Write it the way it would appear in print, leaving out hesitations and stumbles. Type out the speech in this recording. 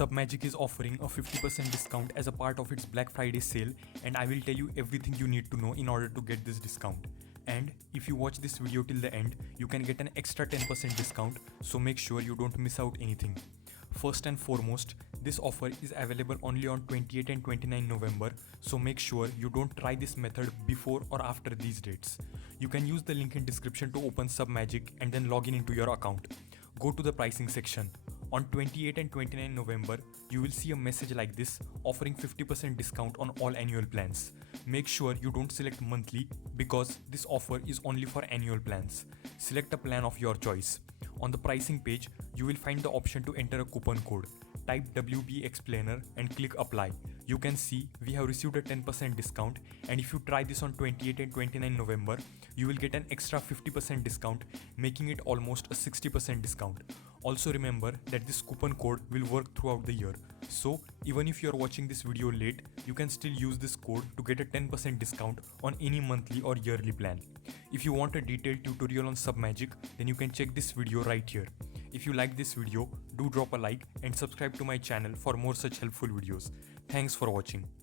Submagic is offering a 50% discount as a part of its Black Friday sale, and I will tell you everything you need to know in order to get this discount. And if you watch this video till the end, you can get an extra 10% discount, so make sure you don't miss out anything. First and foremost, this offer is available only on 28 and 29 November, so make sure you don't try this method before or after these dates. You can use the link in description to open Submagic and then log in into your account. Go to the pricing section. On 28 and 29 November, you will see a message like this offering 50% discount on all annual plans. Make sure you don't select monthly because this offer is only for annual plans. Select a plan of your choice. On the pricing page, you will find the option to enter a coupon code. Type WB Explainer and click apply. You can see we have received a 10% discount, and if you try this on 28 and 29 November, you will get an extra 50% discount, making it almost a 60% discount. Also remember that this coupon code will work throughout the year. So even if you are watching this video late, you can still use this code to get a 10% discount on any monthly or yearly plan. If you want a detailed tutorial on Submagic, then you can check this video right here. If you like this video, do drop a like and subscribe to my channel for more such helpful videos. Thanks for watching.